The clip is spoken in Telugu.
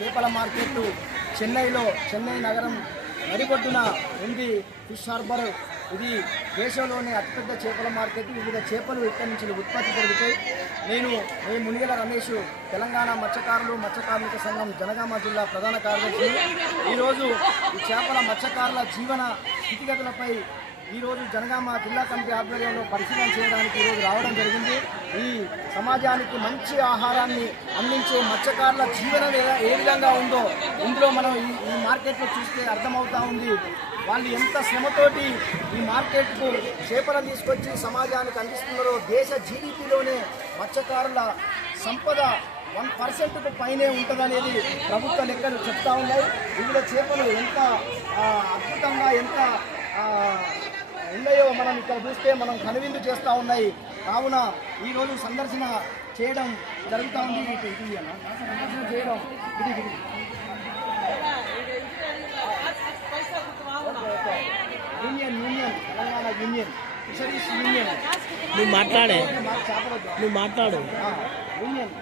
చేపల మార్కెట్ చెన్నై నగరం నడిబొడ్డున ఉంది. ఫిష్ హార్బర్ ఇది దేశంలోనే అతిపెద్ద చేపల మార్కెట్. వివిధ చేపలు ఇక్కడి నుంచి ఉత్పత్తి జరుగుతాయి. నేను మునిగల రమేష్, తెలంగాణ మత్స్యకారులు మత్స్యకార్మిక సంఘం జనగామ జిల్లా ప్రధాన కార్యదర్శి. ఈరోజు ఈ చేపల మత్స్యకారుల జీవన స్థితిగతులపై ఈరోజు జనగామ జిల్లా కమిటీ ఆధ్వర్యంలో పరిశీలన చేయడానికి ఈరోజు రావడం జరిగింది. ఈ సమాజానికి మంచి ఆహారాన్ని అందించే మత్స్యకారుల జీవనం ఏ విధంగా ఉందో ఇందులో మనం ఈ మార్కెట్లో చూస్తే అర్థమవుతా ఉంది. వాళ్ళు ఎంత శ్రమతోటి ఈ మార్కెట్కు చేపలను తీసుకొచ్చి సమాజానికి అందిస్తున్నారో. దేశ జీడిపిలోనే మత్స్యకారుల సంపద 1% పైనే ఉంటుందనేది ప్రభుత్వ లెక్కలు చెప్తా ఉన్నాయి. వివిధ చేపలు ఎంత అద్భుతంగా ఎంత ఉన్నాయో మనం ఇక్కడ చూస్తే మనం కనువిందు చేస్తూ ఉన్నాయి. కావున ఈరోజు సందర్శన చేయడం జరుగుతూ ఉంది. సందర్శన చేయడం union Telangana union fisheries union నువ్వు మాట్లాడు యూనియన్